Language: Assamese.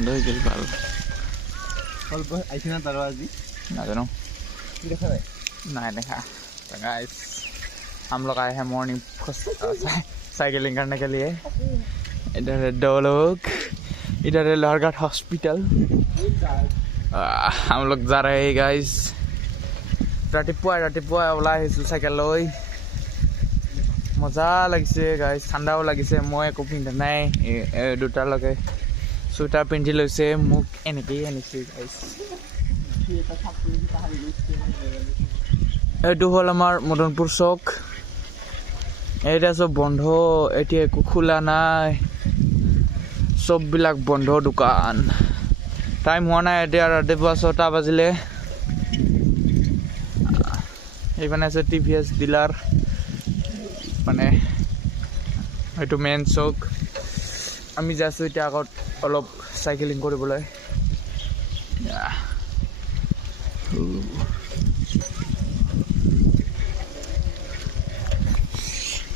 বন্ধ হৈ গ'ল ভাল অল্প আহিছে না তাৰ আজি নাজানো দেখা নাই নাই দেখা गाइस हम लोग आए हैं मॉर्निंग साइकिलिंग करने के लिए इधर है 2 लोग इधर है लोहरघाट हॉस्पिटल हम लोग जा रहे हैं गाइस रातिपुৱা ওলাই আহিছোঁ চাইকেল লৈ মজা লাগিছে গাইছ ঠাণ্ডাও লাগিছে মই একো পিন্ধা নাই দুটালৈকে চুইটাৰ পিন্ধি লৈছে মোক এনেকেই আনিছে গাইছ এইটো হ'ল আমাৰ মদনপুৰ চক এতিয়া চব বন্ধ এতিয়া একো খোলা নাই চববিলাক বন্ধ দোকান টাইম হোৱা নাই এতিয়া ৰাতিপুৱা 6টা বাজিলে এইফানে আছে টিভিএছ ডিলাৰ মানে এইটো মেইন চক আমি যাইছোঁ এতিয়া আগত অলপ চাইকেলিং কৰিবলৈ